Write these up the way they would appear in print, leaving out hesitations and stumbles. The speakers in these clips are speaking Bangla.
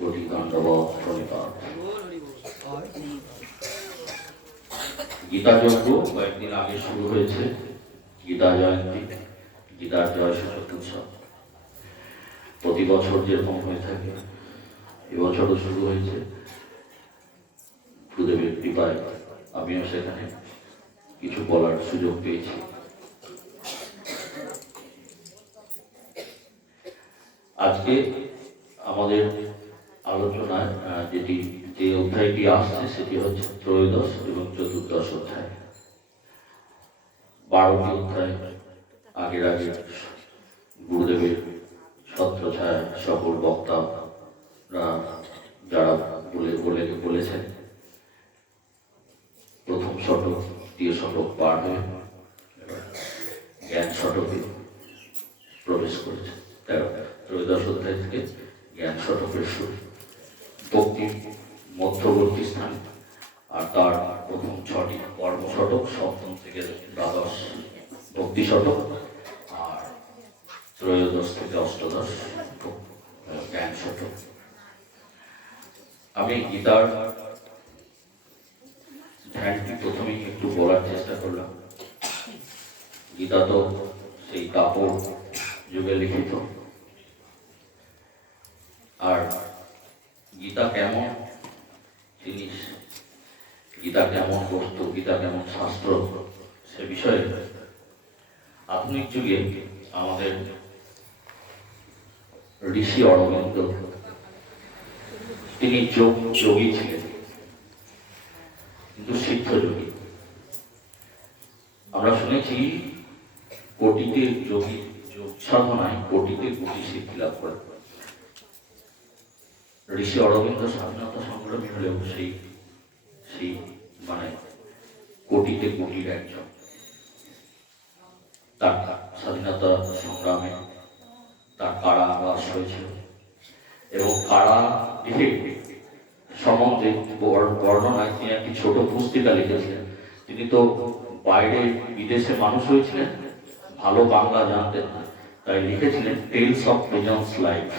কোটি দণ্ডবৎ প্রণিপাত। গীতা যজ্ঞ কয়েকদিন আগে শুরু হয়েছে। গীতা জয়ন্তী, গীতার জয় সূচক উৎসব প্রতি বছর যেরকম হয়ে থাকে এবছরও শুরু হয়েছে। গুরুদেবের কৃপায় আমিও সেখানে কিছু বলার সুযোগ পেয়েছি। আজকে আমাদের আলোচনায় যে অধ্যায়টি আসছে সেটি হচ্ছে ত্রয়োদশ এবং চতুর্দশ অধ্যায়। 12টি অধ্যায় আগের গুরুদেবের ছত্রছায়া সকল বক্তারা যারা বলেছেন, প্রথম শতক, দ্বিতীয় শতক পার হয়ে জ্ঞান শতকে প্রবেশ করেছে। ত্রয়োদশ অধ্যায় থেকে জ্ঞান শতকের শুরু, ভক্তির মধ্যবর্তী স্থান, আর তার প্রথম 6টি কর্ম শতক, সপ্তম থেকে দ্বাদশ ভক্তি শতক, আর ত্রয়োদশ থেকে অষ্টদশ জ্ঞান শতক। আমি গীতার ধ্যানটি প্রথমেই একটু বলার চেষ্টা করলাম। গীতা তো সেই দাপর যুগে লিখিত, আর গীতা কেমন জিনিস, গীতা কেমন বস্তু, গীতা কেমন শাস্ত্র, সে বিষয়ে আধুনিক যুগে আমাদের ঋষি অরবিন্দ, তিনি যোগী ছিলেন, কিন্তু সিদ্ধ যোগী। আমরা শুনেছি কোটিতে যোগী যোগ সাধনায় কোটিতে কোটি সিদ্ধি লাভ করে। ঋষি অরবিন্দ স্বাধীনতা সংগ্রামী হলেও সেই মানে কোটিতে কোটির একজন। তার স্বাধীনতা সংগ্রামে তার কারাবাস হয়েছিল, এবং কারাগৃহে সম্বন্ধে বর্ণনায় তিনি একটি ছোট পুস্তিকা লিখেছিলেন। তিনি তো বাইরে বিদেশে মানুষ হয়েছিলেন, ভালো বাংলা জানতেন না, তাই লিখেছিলেন টেলস অফ প্রিজনস লাইফ।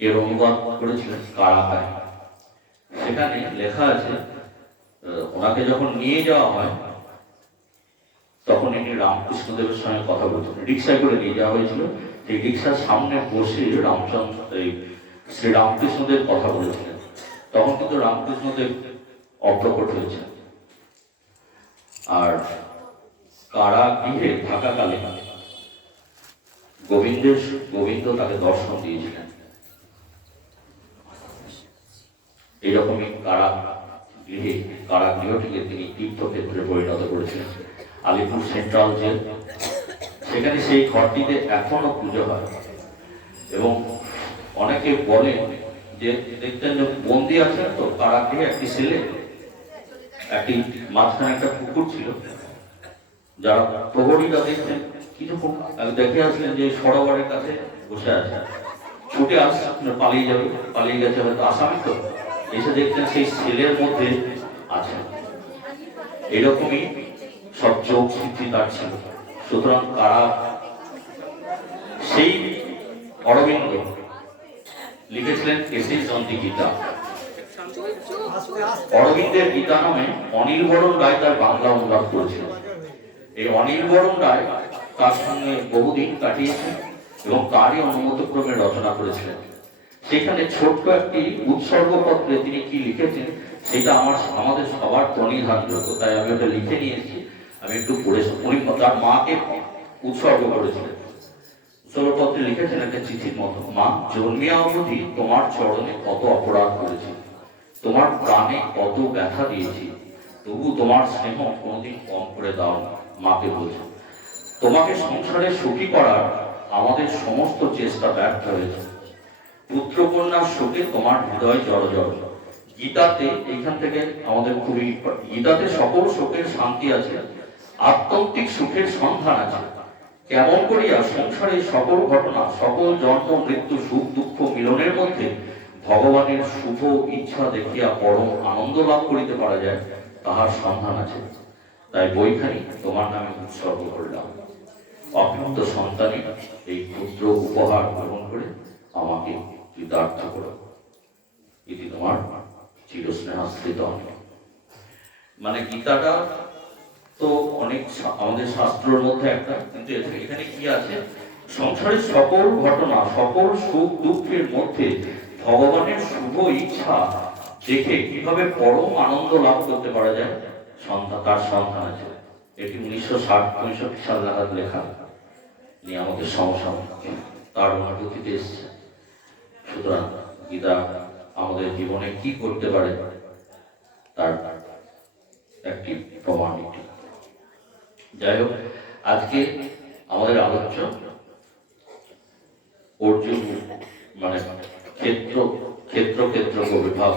এর অনুবাদ করেছিলেন কারাগারে। সেখানে লেখা আছে, ওনাকে যখন নিয়ে যাওয়া হয় তখন ইনি রামকৃষ্ণদেবের সঙ্গে কথা বলছেন। রিক্সায় করে নিয়ে যাওয়া হয়েছিল, সেই রিক্সার সামনে বসে শ্রী রামকৃষ্ণদেব কথা বলেছিলেন। তখন কিন্তু রামকৃষ্ণদেব অপ্রকট হয়েছে, আর কারাগৃহে থাকাকালে গোবিন্দ তাকে দর্শন দিয়েছিলেন। এইরকমই কারাগৃহটিকে তিনি তীর্থক্ষেত্রে পরিণত করেছিলেন। আলিপুর সেন্ট্রাল জেল, সেখানে সেই ঘরটিতে এখনো পুজো হয়, এবং অনেকে বলেন যে দেখতেন যে বন্দি আছে তো কারাগৃহে একটি ছেলে, একটি মাঝখানে একটা পুকুর ছিল, যারা প্রহরীরা দেখতেন কিছুক্ষণ দেখে আসলেন যে সরোবরের কাছে বসে আছে, ছুটে আসছে পালিয়ে গেছে হয়তো আসামি, তো এসে দেখতেন সেই ছেলের মধ্যে আছে। এরকমই সব যোগ সিদ্ধি তার ছিল। সুতরাং সেই অরবিন্দ লিখেছিলেন এসেশন্তি গীতা। অরবিন্দের গীতা নামে অনির্বরণ রায় তার বাংলা অনুবাদ করেছিলেন। এই অনির্বরণ রায় তার সঙ্গে বহুদিন কাটিয়েছেন এবং তারই অনুমতক্রমে রচনা করেছিলেন। সেখানে ছোট্ট একটি উৎসর্গপত্রে তিনি কি লিখেছেন সেটা আমাদের সবার প্রণিধানযোগ্য, তাই আমি ওটা লিখে নিয়েছি। আমি একটু পড়েছি। উনি তার মাকে উৎসর্গ করেছিলেন। উৎসর্গপত্রে লিখেছেন একটা চিঠির মতো, মা, জন্মিয়া অবধি তোমার চরণে কত অপরাধ করেছি, তোমার প্রাণে কত ব্যথা দিয়েছি, তবু তোমার স্নেহ কোনোদিন কম করে দাও না। মাকে বলছে, তোমাকে সংসারে সুখী করার আমাদের সমস্ত চেষ্টা ব্যর্থ হয়েছে। পুত্রকন্যার শোকে তোমার হৃদয় জড়জড়। গীতাতে এইখান থেকে আমাদের খুবই, গীতাতে সকল শোকের শান্তি আছে, আত্যন্তিক সুখের সন্ধান আছে। কেমন করিয়া সংসারের সকল ঘটনা, সকল জন্ম মৃত্যু, সুখ দুঃখ মিলনের মধ্যে ভগবানের শুভ ইচ্ছা দেখিয়া পরম আনন্দ লাভ করিতে পারা যায়, তাহার সন্ধান আছে। তাই বইখানি তোমার নামে উৎসর্গ করলাম। অক্লান্ত সন্তানে এই ক্ষুদ্র উপহার গ্রহণ করে আমাকে কৃতার্থ করো, এটি তোমার চিরস্নেহাশ্রিত অনেক। মানে গীতাটা তো অনেক আমাদের শাস্ত্রের মধ্যে একটা, কিন্তু এখানে কি আছে, সংসারের সকল ঘটনা, সকল সুখ দুঃখের মধ্যে ভগবানের শুভ ইচ্ছা দেখে কিভাবে পরম আনন্দ লাভ করতে পারা যায়, তার সন্ধান আছে। এটি 1960-65 সাল নাগাদ লেখা, নিয়ে আমাদের সমসাময়িক তার অনুভূতিতে এসছে। সুতরাং গীতা আমাদের জীবনে কি করতে পারে তার একটি প্রমাণ। যাই হোক, আজকে আমাদের আলোচ্য অর্জুন, মানে ক্ষেত্র ক্ষেত্র ক্ষেত্র বিভাগ।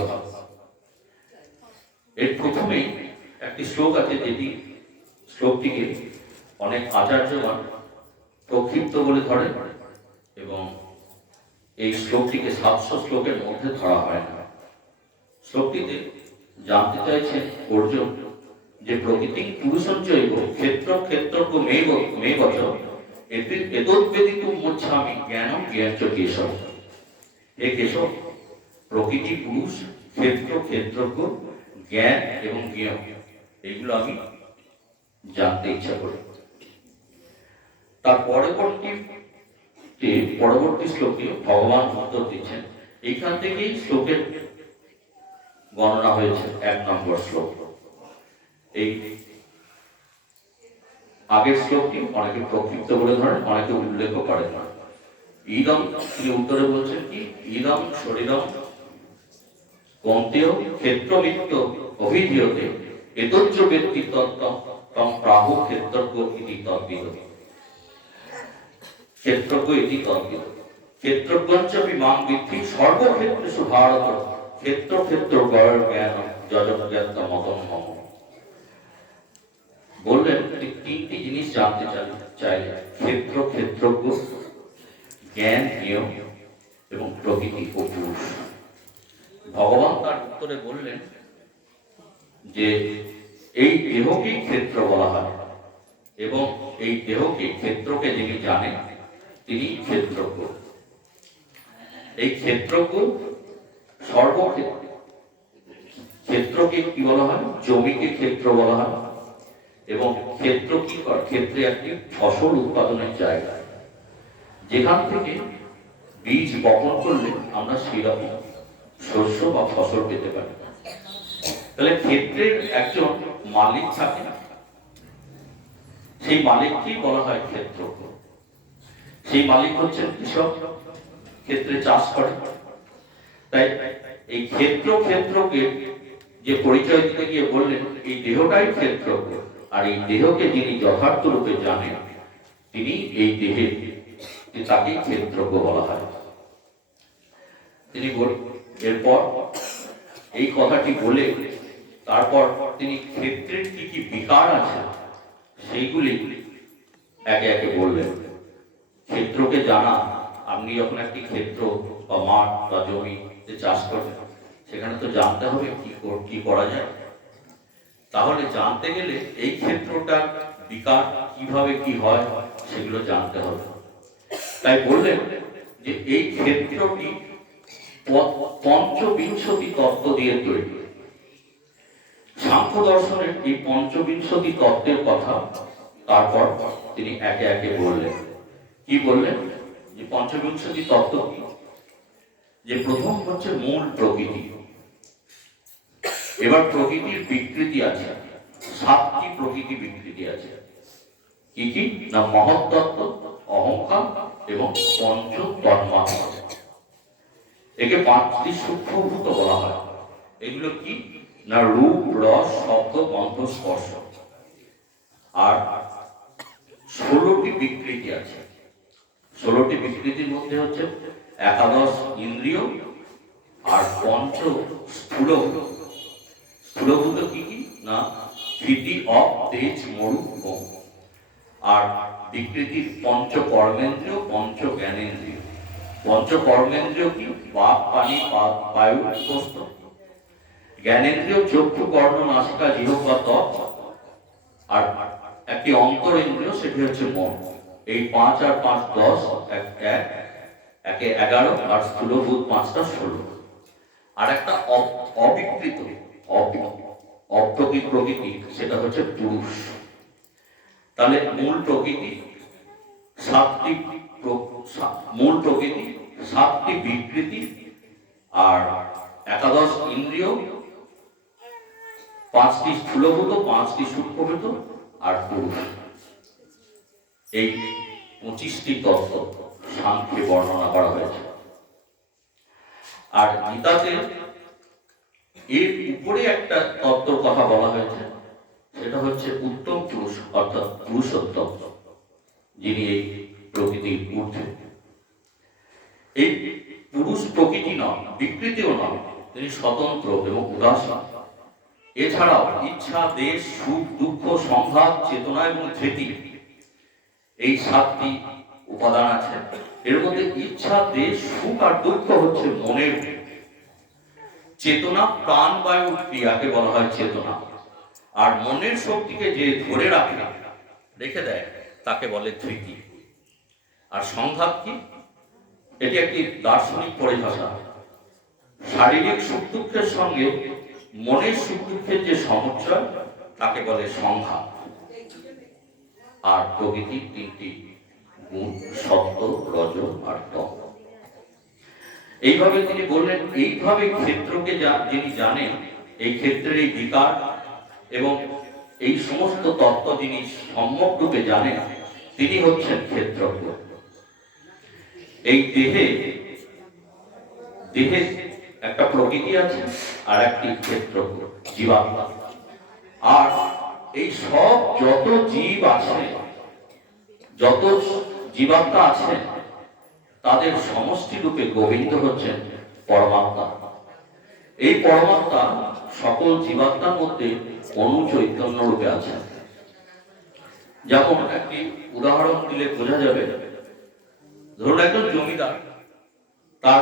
এর প্রথমেই একটি শ্লোক আছে, যেটি শ্লোকটিকে অনেক আচার্যগণ প্রক্ষিপ্ত বলে ধরে, এবং এই শ্লোকটিকে 700 শ্লোকের মধ্যে ধরা হয় না। শ্লোকটিতে জানতে চাইছেন অর্জুন যে প্রকৃতি পুরুষঞ্চৈব ক্ষেত্র ক্ষেত্রজ্ঞ মে বচ এতদ্বেদিত মুচ্ছামি জ্ঞানম জ্ঞানচ কেশব। হে কেশব, প্রকৃতি পুরুষ, ক্ষেত্র ক্ষেত্রজ্ঞ, জ্ঞান এবং জ্ঞেয়, এইগুলো আমি জানতে ইচ্ছা করি। তার পরবর্তী শ্লোকে ভগবান উত্তর দিচ্ছেন। এইখান থেকেই শ্লোকের গণনা হয়েছে 1 নম্বর শ্লোক। এই আগের শ্লোকটি অনেকে প্রক্ষিপ্ত বলে ধরেন, অনেকে উল্লেখ করেন না। ইদম, তিনি উত্তরে বলছেন কি, ইদম শরীরম কন্তেয় ক্ষেত্রলিপ্ত অভিধীয়তে এতজ্জ ব্যক্তি তত্ত্বম তম প্রাহু ক্ষেত্রজ্ঞ ইতি তদ্বিদ। ক্ষেত্রজ্ঞ ইতি তদ্বিদ। ক্ষেত্রজ্ঞঞ্চ বিমাং বিদ্ধি সর্বক্ষেত্রেষু ভারত ক্ষেত্র ক্ষেত্র গড় জ্ঞান যজজ্ঞাত মতম মম। বললেন তিনটি জিনিস জানতে চাই, ক্ষেত্র ক্ষেত্রজ্ঞ, জ্ঞান জ্ঞেয় এবং প্রকৃতি ও পুরুষ। ভগবান তার উত্তরে বললেন যে এই দেহকেই ক্ষেত্র বলা হয়, এবং এই দেহকে ক্ষেত্রকে যিনি জানেন তিনি ক্ষেত্রজ্ঞ। এই ক্ষেত্রজ্ঞ সর্বক্ষেত্র। ক্ষেত্রকে কি বলা হয়, জমিকে ক্ষেত্র বলা হয়, এবং ক্ষেত্র কি করে, ক্ষেত্রে একটি ফসল উৎপাদনের জায়গা, যেখান থেকে বীজ বপন করলে আমরা সেরকম শস্য বা ফসল পেতে পারি। তাহলে ক্ষেত্রের একজন মালিক থাকে, সেই মালিককেই বলা হয় ক্ষেত্রজ্ঞ। সেই মালিক হচ্ছেন কৃষক, ক্ষেত্রে চাষ করে। তাই এই ক্ষেত্র ক্ষেত্রকে যে পরিচয় দিতে গিয়ে বললেন এই দেহটাই ক্ষেত্রজ্ঞ, আর এই দেহকে যিনি যথার্থ রূপে জানেন তিনি এই দেহের, তাকেই ক্ষেত্রজ্ঞ বলা হয়। তিনি এরপর এই কথাটি বলে তারপর তিনি ক্ষেত্রের কি কি বিকার আছে সেইগুলি একে একে বললেন। ক্ষেত্রকে জানা, আপনি যখন একটি ক্ষেত্র বা মাঠ বা জমিতে চাষ করেন, সেখানে তো জানতে হবে কি করা যায়। তাহলে জানতে গেলে এই ক্ষেত্রটার বিকার কিভাবে কি হয় সেগুলো জানতে হবে। তাই বললেন যে এই ক্ষেত্রটি পঞ্চবিংশতি তত্ত্ব দিয়ে তৈরি। সাংখ্য দর্শনের এই পঞ্চবিংশতি তত্ত্বের কথা তারপর তিনি একে একে বললেন। কি বললেন, যে পঞ্চবিংশতি তত্ত্ব কি, যে প্রথম হচ্ছে মূল প্রকৃতি। এবার প্রকৃতির বিকৃতি আছে, 7টি প্রকৃতি বিকৃতি আছে। কি কি না, মহত্তত্ত্ব, অহংকার এবং পঞ্চ তন্মাত্রা। একে 5টি সূক্ষ্মভূত বলা হয়। এগুলো কি না, রূপ, রস, শব্দ, গন্ধ, স্পর্শ। আর 16টি বিকৃতি আছে। 16টি বিকৃতির মধ্যে হচ্ছে 11 ইন্দ্রিয় আর পঞ্চ স্থূলভূত। স্থূলভূত কি কি না, স্থিতি, অপ, তেজ, মরু, ভোগ। আর বিকৃতির পঞ্চ কর্মেন্দ্রিয়, পঞ্চ জ্ঞানেন্দ্রিয়। পঞ্চ কর্মেন্দ্রিয় কি, বাক, পানি, বায়ু, বস্তু। জ্ঞানেন্দ্রিয় চক্ষু, কর্ণ, নাসিকা, জিহ্বা, ত্বক। আর একটি অন্তরেন্দ্রিয়, সেটি হচ্ছে মন। এই 5 আর 5 10, একে 11 আর স্থূলভূত 5টা 16। আর একটা অবিকৃত প্রকৃতি, সেটা হচ্ছে পুরুষ। তাহলে মূল প্রকৃতি 7টি বিকৃতি, আর 11 ইন্দ্রিয়, 5টি স্থূলভূত, 5টি সূক্ষ্মভূত, আর পুরুষ। এই 25টি তত্ত্ব সাংখ্যে বর্ণনা করা হয়েছে। আর গীতাতে এর উপরে একটা তত্ত্বর কথা বলা হয়েছে, সেটা হচ্ছে উত্তম পুরুষ, অর্থাৎ পুরুষোত্তম, যিনি এই প্রকৃতির ঊর্ধ্বে। এই পুরুষ প্রকৃতি নন, বিকৃতিও নন, তিনি স্বতন্ত্র এবং উদাসীন। এছাড়াও ইচ্ছা, দেশ, সুখ, দুঃখ, সংঘাত, চেতনা এবং ধৃতি, এই 7টি উপাদান আছে। এর মধ্যে ইচ্ছা, দেশ, সুখ আর দুঃখ হচ্ছে মনের চেতনা, প্রাণবায়ু ক্রিয়াকে বলা হয় চেতনা। আর মনের শক্তিকে যে ধরে রেখে দেয় তাকে বলে ধৃতি। আর সংঘাত কি? এটি একটি দার্শনিক পরিভাষা। শারীরিক সুখ দুঃখের সঙ্গে মনের সুখ দুঃখের যে সমন্বয় তাকে বলে সংঘাত। আর প্রকৃতির 3টি গুণ, সত্য, রজ আর তম। এইভাবে তিনি বললেন, এইভাবে ক্ষেত্রকে যিনি জানেন, এই ক্ষেত্রের এই বিকার এবং এই সমস্ত তত্ত্ব যিনি সম্যক রূপে জানেন, তিনি হচ্ছেন ক্ষেত্রজ্ঞ। এই দেহে একটা প্রকৃতি আছে, আর একটি ক্ষেত্রজ্ঞ, জীবাত্মা। আর এই সব যত জীব আছে, যত জীবাত্মা আছে, তাদের সমষ্টি রূপে গোবিন্দ হচ্ছেন পরমাত্মা। এই পরমাত্মা সকল জীবাত্মার মধ্যে অনু চৈতন্য রূপে আছে। যেমন একটি উদাহরণ দিলে বোঝা যাবে, ধরুন একজন জমিদার, তার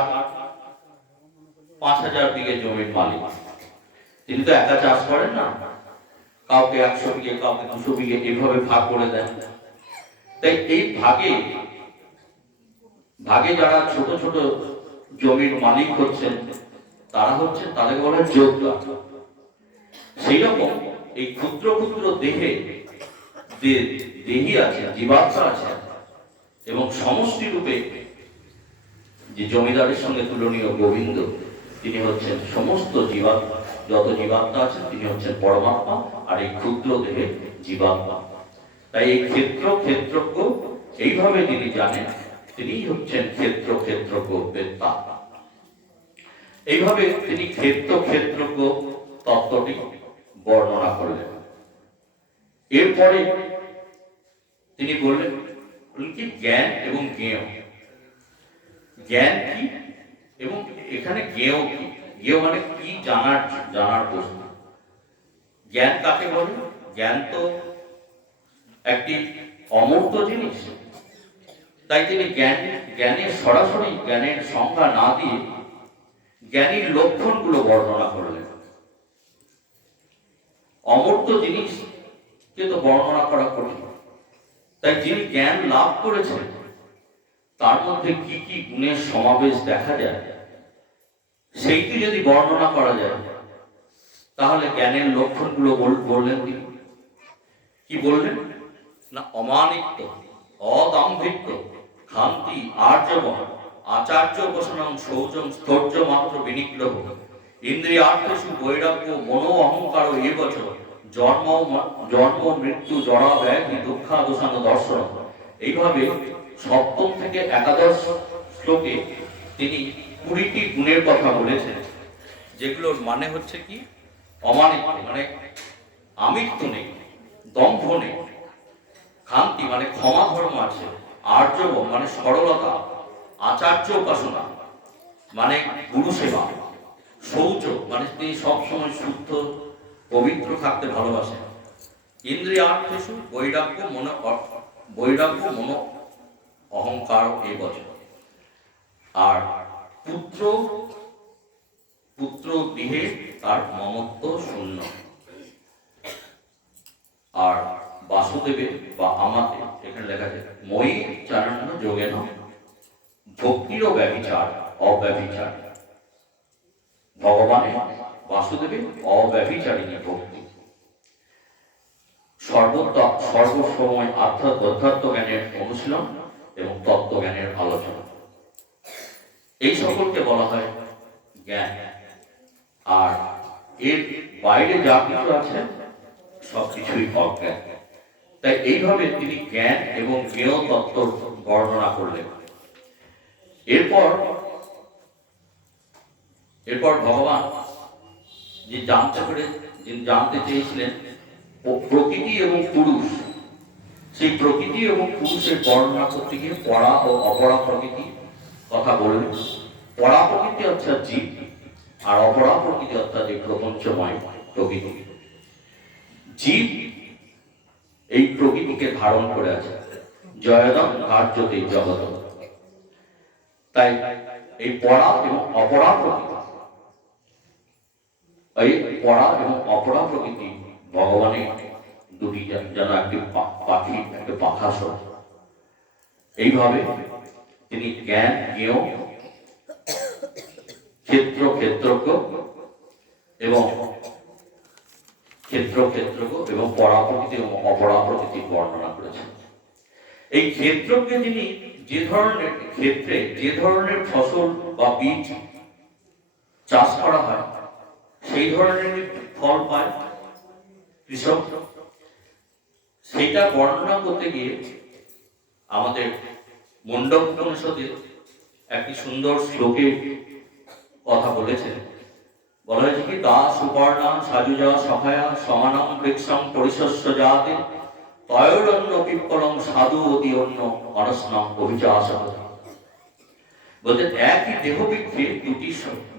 5000 বিঘে জমির মালিক। তিনি তো একা চাষ করেন না, কাউকে 100 বিঘে, কাউকে 200 বিঘে, এইভাবে ভাগ করে দেন। তাই এই ভাগে যারা ছোট ছোট জমির মালিক হচ্ছেন, তাদেরকে বলা হয় যোদ্ধা। সেই রকম এই ক্ষুদ্র ক্ষুদ্র দেহি আছে, জীবাত্মা আছে, এবং সমষ্টি রূপে যে জমিদারের সঙ্গে তুলনীয় গোবিন্দ, তিনি হচ্ছেন সমস্ত জীবাত্মা। যত জীবাত্মা আছে তিনি হচ্ছেন পরমাত্মা, আর এই ক্ষুদ্র দেহে জীবাত্মা। তাই এই ক্ষেত্রজ্ঞ এইভাবে তিনি জানেন, তিনি হচ্ছেন ক্ষেত্রজ্ঞ বেত্তা। এইভাবে তিনি ক্ষেত্রজ্ঞ তত্ত্বটি বর্ণনা করলেন। এরপরে তিনি বললেন কি জ্ঞান এবং জ্ঞেয়। জ্ঞান কি এবং এখানে জ্ঞেয় কি? জ্ঞেয় মানে কি? জানার বস্তু। জ্ঞান কাকে বলে? জ্ঞান তো একটি অমূর্ত জিনিস। তাই তিনি জ্ঞানের সরাসরি জ্ঞানের সংজ্ঞা না দিয়ে জ্ঞানীর লক্ষণগুলো বর্ণনা করলেন। অমূর্ত জিনিসকে তো বর্ণনা করা কঠিন। তাই যিনি জ্ঞান লাভ করেছেন, তার মধ্যে কি কি গুণের সমাবেশ দেখা যায়, সেইটি যদি বর্ণনা করা যায়, তাহলে জ্ঞানের লক্ষণগুলো বললেন তিনি। কি বললেন না? অমানিত্ব, অদাম্ভিত্ব, ক্ষান্তি, আর্জবম, আচার্য উপাসনং, শৌচং, স্থৈর্য মাত্র বিনিগ্রহ, ইন্দ্রিয়ার্থেষু বৈরাগ্য, মনো অহংকার এবচ, জন্ম মৃত্যু জরা ব্যাধি দুঃখাদোষান দর্শন। এইভাবে 7ম থেকে 11 শ্লোকে তিনি 20টি গুণের কথা বলেছেন, যেগুলোর মানে হচ্ছে কি? অমানিত্ব মানে আমিত্ব নেই, দম্ভ নেই, ক্ষান্তি মানে ক্ষমা ধর্ম আছে, আর্জব মানে সরলতা, আচার্য উপাসনা মানে গুরু সেবা, শৌচ মানে তিনি সবসময় শুদ্ধ পবিত্র থাকতে ভালোবাসেন, ইন্দ্রিয়ার্থেষু বৈরাগ্য মন অহংকার এই বছর। আর পুত্র গৃহে তার মমত্ব শূন্য। আর বাসুদেবে বা আমাতে এখানে লেখা যায় মই চারণ্য যোগেন ভক্তিরও ভগবানে বাসুদেবের অব্যভিচারিণী ভক্তি, সর্বসময় অধ্যাত্ম জ্ঞানের অনুশীলন এবং তত্ত্বজ্ঞানের আলোচনা, এই সকলকে বলা হয় জ্ঞান। আর এর বাইরে যা কিছু আছে সবকিছুই অজ্ঞান। তাই এইভাবে তিনি জ্ঞান এবং জ্ঞেয় তত্ত্ব বর্ণনা করলেন। এরপর ভগবান যে জানতে চেয়েছিলেন প্রকৃতি এবং পুরুষ, সেই প্রকৃতি এবং পুরুষের বর্ণনা করতে গিয়ে পরা ও অপরা প্রকৃতি কথা বললেন। পরা প্রকৃতি অর্থাৎ জীব, আর অপরা প্রকৃতি অর্থাৎ এই প্রপঞ্চময় প্রকৃতি। জীব এই প্রকৃতিকে ধারণ করে আছে, জয়দম কার্যতে জগত। তাই এই পরা এবং অপরা প্রকৃতি, এই পরা এবং অপরা প্রকৃতি ভগবানের দুটি যেন একটি পাখি, একটা পাখাসর। এইভাবে তিনি জ্ঞান, জ্ঞেয়, ক্ষেত্রজ্ঞ এবং পরা প্রকৃতি এবং অপরা প্রকৃতির বর্ণনা করেছেন। এই ক্ষেত্রজ্ঞে তিনি যে ধরনের ফসল বা বীজ চাষ করা হয় সেই ধরনের ফল পায় কৃষক। সেইটা বর্ণনা করতে গিয়ে আমাদের মুন্ডক উপনিষদে একটি সুন্দর শ্লোকে কথা বলেছেন। বলা হয়েছে কি, দা সুপর্ণা সাজুজা সখায়া সমানম বৃক্ষম পরিশস্য জাতে তয়োরন্য পিপ্পলং সাধু অতি অন্য অনস্নম অভিচাস। বলতে একই দেহবৃক্ষে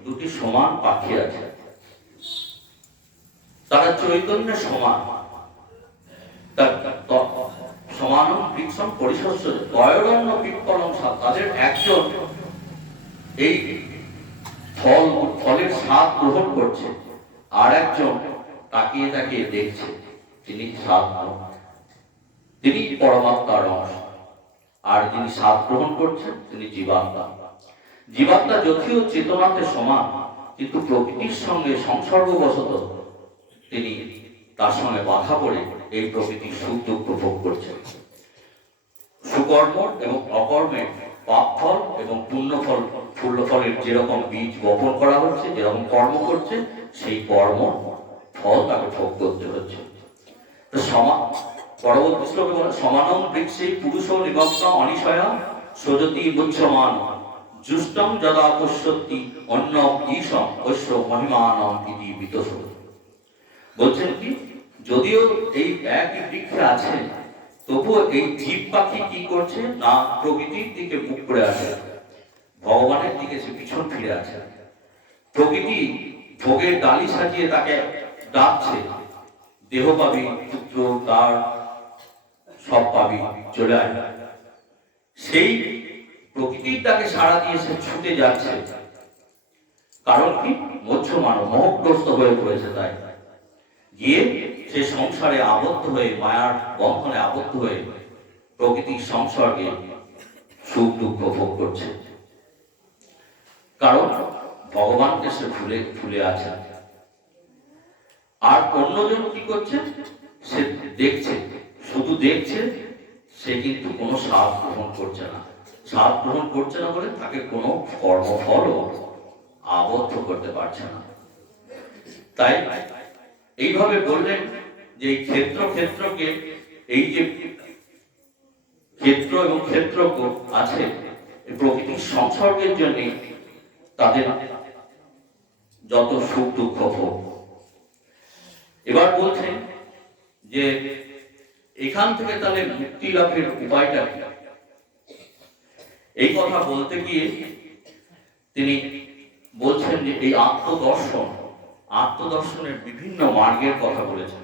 দুটি সমান পাখি আছে, তারা চৈতন্যের সমান। সমানম বৃক্ষম পরিশস্য তয়োরন্য পিপ্পলং, তাদের একজন এই ফলের স্বাদ গ্রহণ করছে, আর একজন তাকিয়ে তাকিয়ে দেখছে। তিনি পরমাত্মার অংশ, আর যিনি স্বাদ গ্রহণ করছেন তিনি জীবাত্মা। জীবাত্মা যদিও চেতনাতে সমান, কিন্তু প্রকৃতির সঙ্গে সংসর্গবশত তিনি তার সঙ্গে বাধা পড়ে এই প্রকৃতির সুখ দুঃখ ভোগ করছেন। সুকর্ম এবং অকর্মের পাপ ফল এবং পুণ্যফল, ফুল্লফলের যেরকম বীজ বপন করা হচ্ছে, যেরকম কর্ম করছে, সেই কর্ম ফল তাকে ভোগ করতে হচ্ছে। পরবর্তী শ্লোকে বলে, সমানম বৃক্ষে পুরুষ নিমগ্ন অনিশয়া সজতি মুচ্ছমান জুষ্টম যদা পশ্যতি অন্য ঈশম ঐশ্ব মহিমানম ইতি বিতস। বলছেন কি, যদিও এই একই বৃক্ষে আছে, তবুও এই জীব পাখি কি করছে না, প্রকৃতির দিকে মুখ করে আছে, ভগবানের দিকে সে পিছন ফিরে আছে। প্রকৃতি ভোগের ডালি সাজিয়ে তাকে ডাকছে, দেহ পাবি, পুত্র তার সব পাবি, চলে আয়। সেই প্রকৃতির ডাকে সাড়া দিয়ে সে ছুটে যাচ্ছে। কারণ কি, মৎস্যমান মোহগ্রস্ত হয়ে পড়েছে। তাই গিয়ে সে সংসারে আবদ্ধ হয়ে, মায়ার বন্ধনে আবদ্ধ হয়ে প্রকৃতির সংসর্গে সুখ দুঃখ ভোগ করছে। কারণ ভগবানকে সে ভুলে আছে। আর অন্যজন কি করছে, সে দেখছে, শুধু দেখছে, সে কিন্তু কোনো স্বাদ গ্রহণ করছে না। স্বাদ গ্রহণ করছে না বলে তাকে কোনো কর্মফল আবদ্ধ করতে পারছে না। তাই এইভাবে বললেন যে এই ক্ষেত্রকে, এই যে ক্ষেত্র এবং ক্ষেত্রজ্ঞ আছে, প্রকৃতির সংসর্গের জন্য তাদের যত সুখ দুঃখ ভোগ। এবার বলছেন যে এখান থেকে তাহলে মুক্তি লাভের উপায়টা কি? এই কথা বলতে গিয়ে তিনি বলছেন যে এই আত্মদর্শনের বিভিন্ন মার্গের কথা বলেছেন।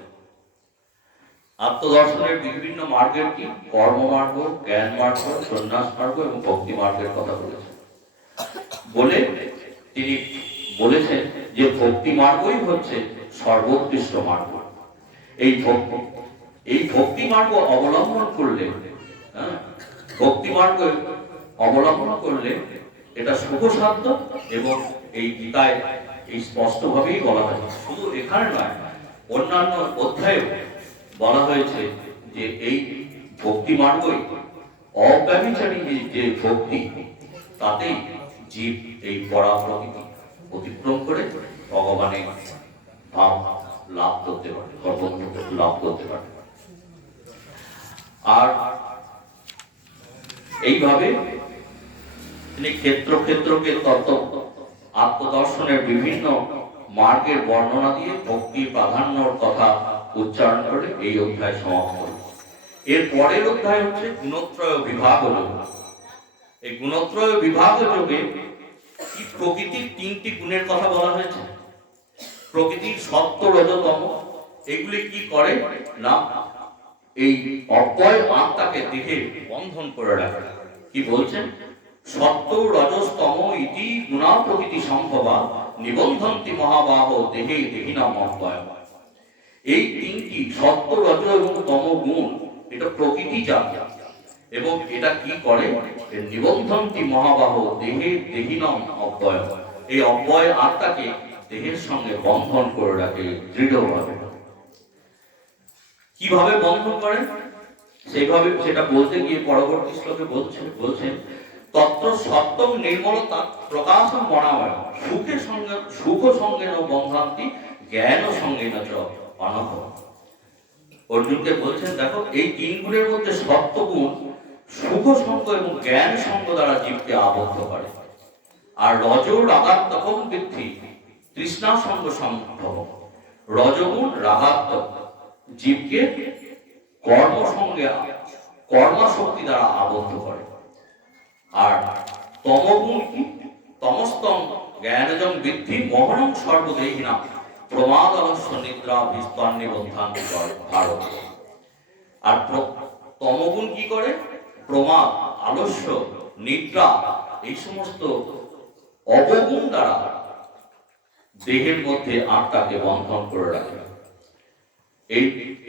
আত্মদর্শনের বিভিন্ন মার্গের কি, কর্মমার্গ, জ্ঞান মার্গ, সন্ন্যাস মার্গ এবং ভক্তি মার্গের কথা বলেছেন। বলে তিনি বলেছেন যে ভক্তি মার্গই হচ্ছে সর্বোৎকৃষ্ট মার্গ। এই ভক্তি মার্গ অবলম্বন করলে, ভক্তি মার্গ অবলম্বন করলে এটা সুখসাধ্য এবং এই গীতায় এই স্পষ্টভাবেই বলা হয়েছে। শুধু এখানে নয়, অন্যান্য অধ্যায়ে বলা হয়েছে যে এই ভক্তি মার্গই অব্যভিচারী যে ভক্তি, তাতেই জীব এই পরা প্রকৃতি অতিক্রম করে ভগবানের ভাব লাভ করতে পারে, লাভ করতে পারে। আর এইভাবে তিনি ক্ষেত্র ক্ষেত্রকে তত্ত্ব আত্মদর্শনের বিভিন্ন মার্গের বর্ণনা দিয়ে ভক্তির প্রাধান্যর কথা উচ্চারণ করে এই অধ্যায় সমাপ্ত হল। এর পরের অধ্যায় হচ্ছে গুণত্রয় বিভাগ যোগ। এই গুণত্রয় বিভাগ যোগে কি প্রকৃতির তিনটি গুণের কথা বলা হয়েছে। প্রকৃতির সত্য, রজতম এগুলি কি করে না, এই অব্যয় আত্মাকে দেহে বন্ধন করে রাখে। কি বলছেন? সত্য রজস্তম ইতি গুণা প্রকৃতি সম্ভবা নিবন্ধন্তি মহাবাহ দেহে দেহিনাম অব্যয়। এই তিনটি সত্য, রজ এবং তম গুণ, এটা প্রকৃতি জাত এবং এটা কি করে, নিবন্ধন্তি মহাবাহ দেহে দেহিনাম অব্যয়। এই অব্যয় আত্মাকে দেহের সঙ্গে বন্ধন করে রাখে দৃঢ়ভাবে। কিভাবে বন্ধন করেন সেইভাবে সেটা বলতে গিয়ে পরবর্তী শ্লোকে বলছেন তত্র সত্যম নির্মলতা প্রকাশম মনাময় সুখের সঙ্গে সুখ সঙ্গে ন বন্ধান্তি জ্ঞান সঙ্গে ন চ অনহ। অর্জুনকে বলছেন দেখো, এই তিন গুণের মধ্যে সত্য গুণ সুখ সঙ্গ এবং জ্ঞান সঙ্গ দ্বারা জীবকে আবদ্ধ করে। আর রজ রাগাত্মকম বৃদ্ধি তৃষ্ণা সঙ্গ সম্ভব। রজগুণ রাগাত্মক, জীবকে কর্মসঙ্গে কর্মশক্তি দ্বারা আবদ্ধ করে। আর তমগুণ কি? তমস্তম জ্ঞানজং বৃদ্ধি মোহনং সর্বদেহিনাম প্রমাদ অলস্য নিদ্রা বিস্তার নিবন্ধান্তি ভারত। আর তমগুণ কি করে? প্রমাদ, আলস্য, নিদ্রা এই সমস্ত অবগুণ দ্বারা দেহের মধ্যে আত্মাকে বন্ধন করে রাখে।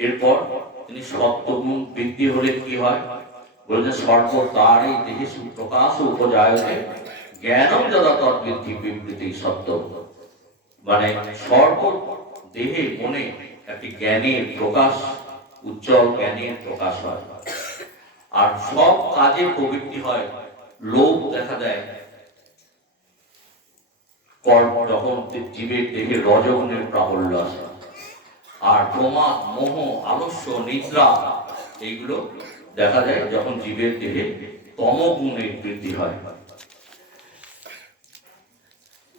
এরপর তিনি সত্যগুণ বৃদ্ধি হলে কি হয় বলছেন, সর্বতার এই দেহে প্রকাশ উপজায়তে জ্ঞানম যদা তদ্বৃদ্ধি বিবৃতি সত্য। মানে সর্ব দেহে মনে একটি জ্ঞানের প্রকাশ, উজ্জ্বল জ্ঞানের প্রকাশ হয়। আর সব কাজে প্রবৃত্তি হয়, লোভ দেখা দেয় কর্ম যখন জীবের দেহে রজগুণের প্রাবল্য আসে। আর প্রমাদ, মোহ, আলস্য, নিদ্রা এইগুলো দেখা যায় যখন জীবের দেহে তমগুণের বৃদ্ধি হয়।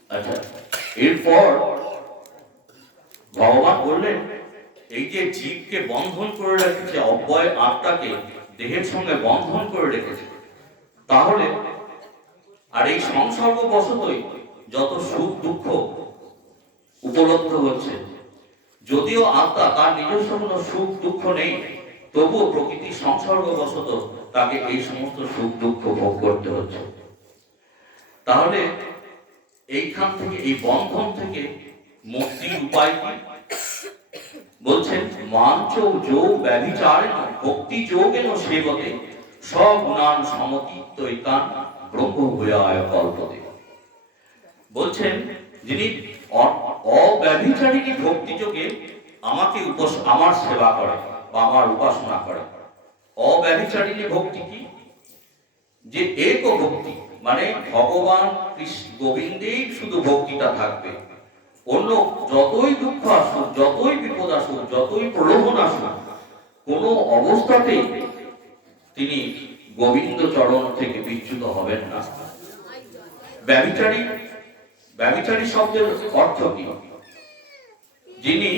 আচ্ছা, এরপর ভগবান বললেন এই যে জীবকে বন্ধন করে রেখেছে, অব্যয় আত্মাকে দেহের সঙ্গে বন্ধন করে রেখেছে, তাহলে আর এই সংসর্গ বশতই যত সুখ দুঃখ উপলব্ধ হচ্ছে, যদিও আত্মা তার নিজস্ব কোনো সুখ দুঃখ নেই, তবুও প্রকৃতির সংসর্গ বশত তাকে এই সমস্ত সুখ দুঃখ ভোগ করতে হচ্ছে। তাহলে এইখান থেকে, এই বন্ধন থেকে মুক্তির উপায় কি? বলছেন মাঞ্চ যোগ ব্যভিচারেণ ভক্তি যোগেন সেবতে সগুণান সমতীত্যৈকান ব্রহ্ম ভূয়ায় কল্পতে। বলছেন যিনি অব্যভিচারিণী ভক্তি যোগে আমাকে আমার সেবা করে বা আমার উপাসনা করে। অব্যভিচারিণী ভক্তি কি? যে এক ভক্তি, মানে ভগবান কৃষ্ণ গোবিন্দেই শুধু ভক্তিটা থাকবে, অন্য যতই দুঃখ আসুক, যতই বিপদ আসুক, যতই প্রলোভন আসুক, কোনো অবস্থাতেই তিনি গোবিন্দ চরণ থেকে বিচ্যুত হবেন না। ব্যভিচারী, ব্যভিচারী শব্দের অর্থ কি? যিনি,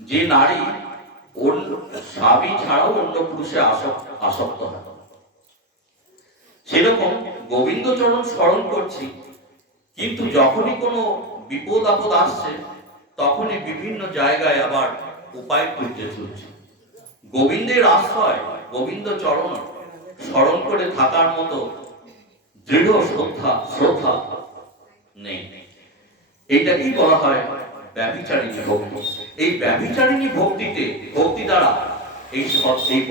যে নারী স্বামী ছাড়াও অন্য পুরুষে আসক্ত হয়। সেরকম গোবিন্দ চরণ স্মরণ করছি, কিন্তু যখনই কোনো বিপদ আপদ আসছে তখনই বিভিন্ন জায়গায় আবার উপায় খুঁজতে চলছে। গোবিন্দের আশ্রয়, গোবিন্দ চরণ স্মরণ করে থাকার মতো দৃঢ় শ্রদ্ধা নেই। এইটাকেই বলা হয় ব্যভিচারিণী ভক্তি। এই ব্যভিচারিণী ভক্তি দ্বারা এই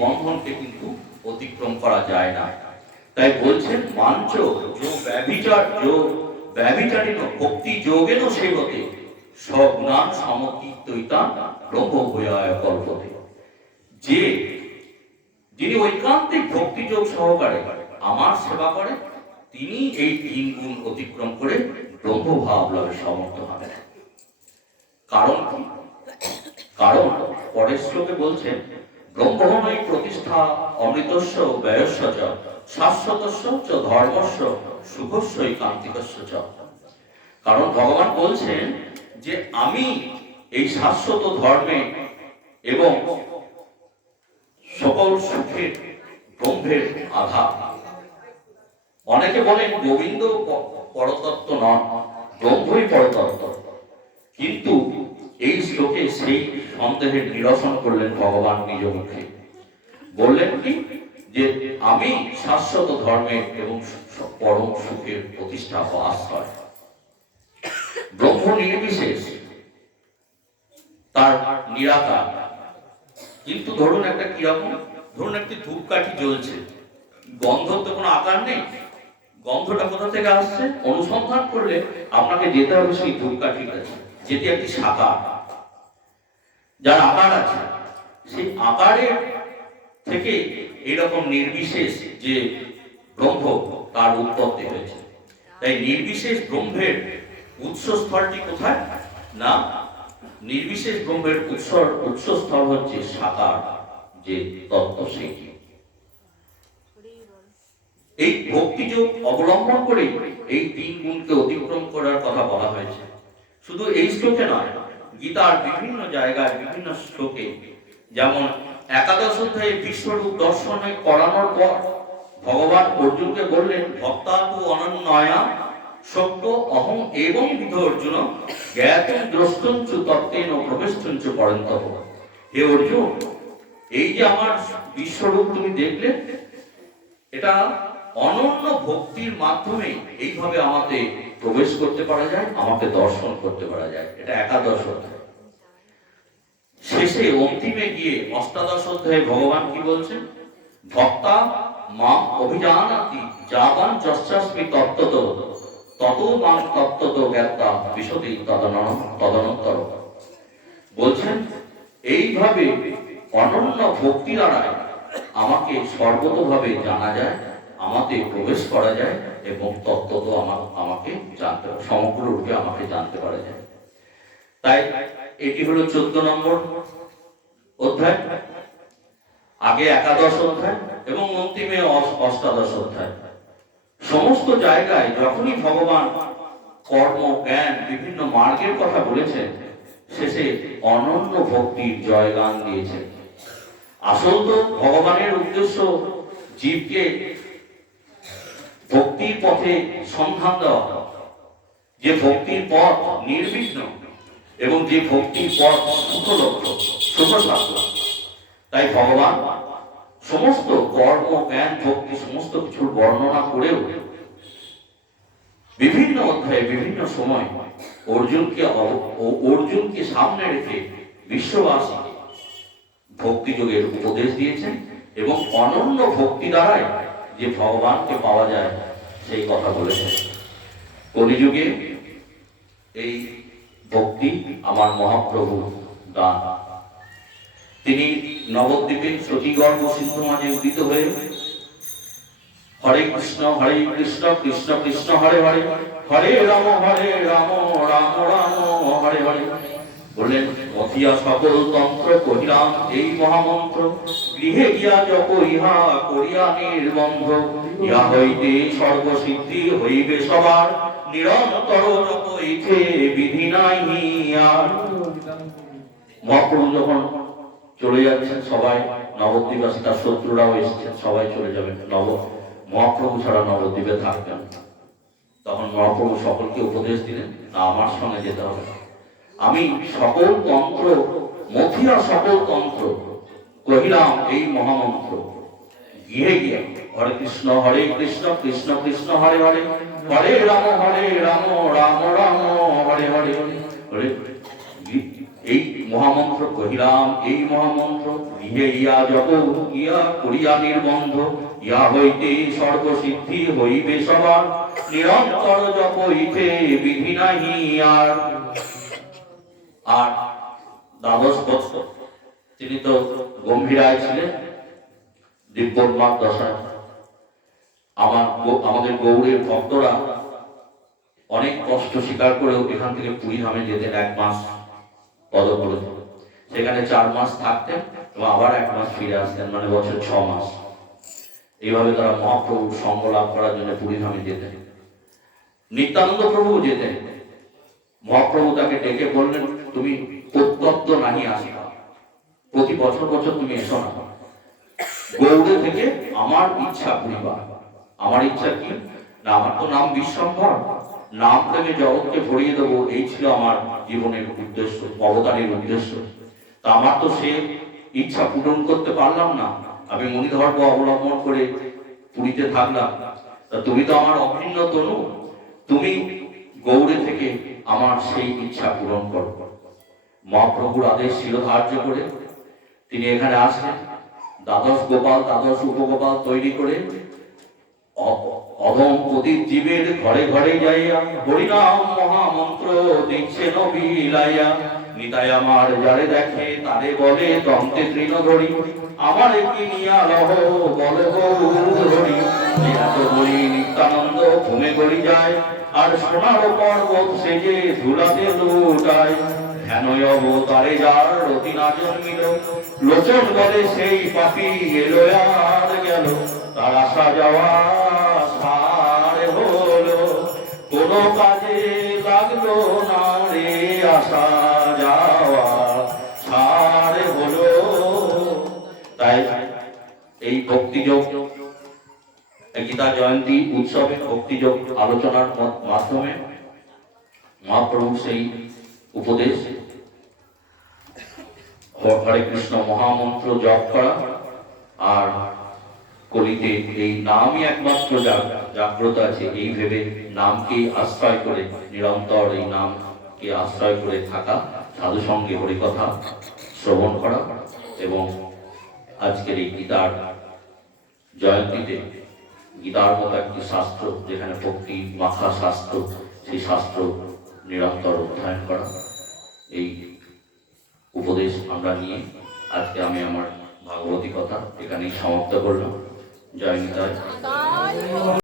বন্ধনকে কিন্তু অতিক্রম করা যায় না। তাই বলছেন মাঞ্চ जो व्यभिचार जो ব্যভিচারিণ ভক্তি যোগেন সেবতে সজ্ঞান সমকীর্তয়িতা ব্রহ্ম ভূয়ায় কল্পতে। যে যিনি ঐকান্তিক ভক্তিযোগ সহকারে আমার সেবা করে, তিনি এই 3 গুণ অতিক্রম করে ব্রহ্মভাব লাভে সমর্থ হবেন। কারণ কি? কারণ পরের শ্লোকে বলছেন, ব্রহ্মণই প্রতিষ্ঠা অমৃতস্য ব্যয়স্য চ শাশ্বতস্য চ ধর্মস্য সুখস্য ঐকান্তিকস্য চ। কারণ ভগবান বলছেন যে আমি এই শাশ্বত ধর্মে এবং সকল সুখের ব্রহ্মের আধার। অনেকে বলেন গোবিন্দ পরতত্ত্ব নন, ব্রহ্মই পরতত্ত্ব। কিন্তু এই শ্লোকে সেই সন্দেহের নিরসন করলেন ভগবান নিজ মুখে। বললেন কি, যে আমি শাশ্বত ধর্মের এবং পরম সুখের প্রতিষ্ঠা ও আশ্রয়। ব্রহ্ম নির্বিশেষ, তার নিরাকার। কিন্তু ধরুন একটা কিরকম, ধরুন একটি ধূপকাঠি জ্বলছে, গন্ধর তো কোনো আকার নেই, গন্ধটা কোথা থেকে আসছে? অনুসন্ধান করলে আপনাকে যেতে হবে সেই ধূপকাঠির কাছে, যেটি একটি সাকার, যার আকার আছে। সেই আকারের থেকে এরকম নির্বিশেষ যে ব্রহ্ম, তার উৎপত্তি হয়েছে। তাই নির্বিশেষ ব্রহ্মের উৎসস্থলটি কোথায়? না, নির্বিশেষ ব্রহ্মের উৎসস্থল হচ্ছে সাকার যে তত্ত্ব, সেটি। এই ভক্তিযোগ অবলম্বন করে এই 3 গুণকে অতিক্রম করার কথা বলা হয়েছে। শুধু এই শ্লোকে নয়, গীতার বিভিন্ন জায়গায় বিভিন্ন শ্লোকে, যেমন একাদশ অধ্যায়ে বিশ্বরূপ দর্শনে করানোর পর ভগবান অর্জুনকে বললেন, ভক্তাতু অনন্যয়া সত্য অহং এবং বিধ অর্জুন জ্ঞাতং দ্রষ্টঞ্চ তত্ত্বেন প্রবেষ্টঞ্চ পরন্তপ। হে অর্জুন, এই যে আমার বিশ্বরূপ তুমি দেখলে, এটা অনন্য ভক্তির মাধ্যমে এইভাবে আমাকে প্রবেশ করতে পারা যায়, আমাকে দর্শন করতে পারা যায়। এটা একাদশ অধ্যায়। শেষে অন্তিমে গিয়ে অষ্টাদশ অধ্যায়ে ভগবান কি বলছেন? ভক্তা মাম অভিজানাতি যাবান যস্যাস্মি তত্ত্বত ততো মাম তত্ত্বত জ্ঞাতা বিশতি তদনন্তর। বলছেন এইভাবে অনন্য ভক্তি দ্বারা আমাকে সর্বতভাবে জানা যায়, আমাকে প্রবেশ করা যায় এবং তত্ত্বত আমাকে জানতে, সমগ্র রূপে আমাকে জানতে পারা যায়। তাই এটি হলো 14 নম্বর অধ্যায়। আগে একাদশ অধ্যায় এবং অন্তিমে অষ্টাদশ অধ্যায়। সমস্ত জায়গায় যখনই ভগবান কর্ম, জ্ঞান, বিভিন্ন মার্গের কথা বলেছেন, শেষে অনন্য ভক্তির জয়গান দিয়েছেন। আসল তো ভগবানের উদ্দেশ্য জীবকে ভক্তির পথে সন্ধান দেওয়া, যে ভক্তির পথ নির্বিঘ্ন এবং যে ভক্তির পথ সুখলক্ষ, সুখসাধ্য। তাই ভগবান সমস্ত কর্ম, জ্ঞান, ভক্তি সমস্ত কিছুর বর্ণনা করেও বিভিন্ন অধ্যায়ে বিভিন্ন সময় অর্জুনকে সামনে রেখে বিশ্ববাসী ভক্তিযোগের উপদেশ দিয়েছেন এবং অনন্য ভক্তি দ্বারাই যে ভগবানকে পাওয়া যায় সেই কথা বলেছেন। কলিযুগে এই ভক্তি আমার মহাপ্রভু দান। তিনি নবদ্বীপে সতীগর্ভ সিন্ধু মাঝে উদিত হয়ে হরে কৃষ্ণ কৃষ্ণ কৃষ্ণ হরে হরে, হরে রাম রাম রাম হরে হরে বললেন। মথিয়া সকল তন্ত্র কহিলাম এই মহামন্ত্র, গৃহে গিয়া জপ ইহা করিয়া নির্বন্ধ। ইহা হইতে সর্বসিদ্ধি হইবে সবার, নিরন্তর জপ ইথে বিধি নাই আর। মহাপ্রভু যখন চলে যাচ্ছেন, সবাই নবদ্বীপবাসী, তার শত্রুরাও এসেছেন, সবাই চলে যাবেন। মহাপ্রভু ছাড়া নবদ্বীপে থাকতেন। তখন মহাপ্রভু সকলকে উপদেশ দিলেন, না, আমার সঙ্গে যেতে হবে। আমি সকল তন্ত্র, মথিয়া সকল তন্ত্র কহিলাম এই মহামন্ত্র, গৃহে গিয়ে হরে কৃষ্ণ কৃষ্ণ কৃষ্ণ হরে হরে, হরে রাম রাম রাম হরে হরে। এই মহামন্ত্র মহামন্ত্র কহিলাম এই মহামন্ত্র গৃহে ইয়া জপ ইয়া করিয়া নির্বন্ধ ইয়া হইতে সর্বসিদ্ধি হইবে সবার নিরন্তর জপ হইতে বিধি নাহি আর। আর দ্বাদশ বৎস তিনি তো গম্ভীরায় ছিলেন, দিব্যোন্মাদ দশায়। আমাদের গৌড়ের ভক্তরা অনেক কষ্ট স্বীকার করেও এখান থেকে পুরী ধামে যেতেন 1 মাস পদব্রত, সেখানে 4 মাস থাকতেন এবং আবার 1 মাস ফিরে আসতেন, মানে বছর 6 মাস। এইভাবে তারা মহাপ্রভুর সঙ্গ লাভ করার জন্য পুরী ধামে যেতেন। নিত্যানন্দ প্রভু যেতেন, মহাপ্রভু তাকে ডেকে বললেন তুমি প্রত্যন্ত নাহি আসিবা, প্রতি বছর বছর তুমি এসো না, গৌড়ে থেকে আমার ইচ্ছা পুরিবা। আমার ইচ্ছা কি না, আমার তো নাম বিশ্বম্ভর, নাম প্রেমে জগৎকে ভরিয়ে দেবো, এই ছিল আমার জীবনের উদ্দেশ্য, অবতারের উদ্দেশ্য। তা আমার তো সে ইচ্ছা পূরণ করতে পারলাম না, আমি মুনিধর্ম অবলম্বন করে পুরীতে থাকলাম। তা তুমি তো আমার অভিন্ন তনু, তুমি গৌড়ে থেকে আমার সেই ইচ্ছা পূরণ করো। মহাপ্রভুর আদেশ শিরোধার্য করে তিনি এখানে আসলেন। দ্বাদশ গোপাল, দ্বাদশ উপগোপাল তৈরি করে অধম পতিত জীবের ঘরে ঘরে যাইয়া হরিনাম মহামন্ত্র দিচ্ছেন বিলাইয়া। নিতাই আমার যারে দেখে তারে বলে দন্তে তৃণ ধরি, আমার কি নিয়া লহ বলে গৌরী। এত বলি নিত্যানন্দ ঘুমে গড়ি যায়, আর সোনার পর্বত সেজে ধুলাতে লুটায়। ধ্যানই অবতারে যার রতি না জন্মিল, লোচন বলে সেই পাপি এলো আর গেল। তার আসা যাওয়া সারে হলো, কোনো কাজে লাগলো না রে, আসা যাওয়া সারে হলো। তাই এই ভক্তিযোগ গীতা জয়ন্তী উৎসবে ভক্তিযোগ আলোচনার মাধ্যমে মহাপ্রভু সেই উপদেশ হরে কৃষ্ণ মহামন্ত্র জপ করা, আর কলিতে এই নামই একমাত্র জাগ্রত আছে, এই ভেবে নামকে আশ্রয় করে নিরন্তর এই নামকে আশ্রয় করে থাকা, সাধু সঙ্গে হরিকথা শ্রবণ করা। এবং আজকের এই গীতার জয়ন্তীতে গীতার মতো একটি শাস্ত্র, যেখানে ভক্তি মাখা শাস্ত্র, সেই শাস্ত্র নিরন্তর অধ্যয়ন করা, এই উপদেশ আমরা নিয়ে আজকে আমি আমার ভাগবতী কথা এখানেই সমাপ্ত করলাম। জয় নিতাই।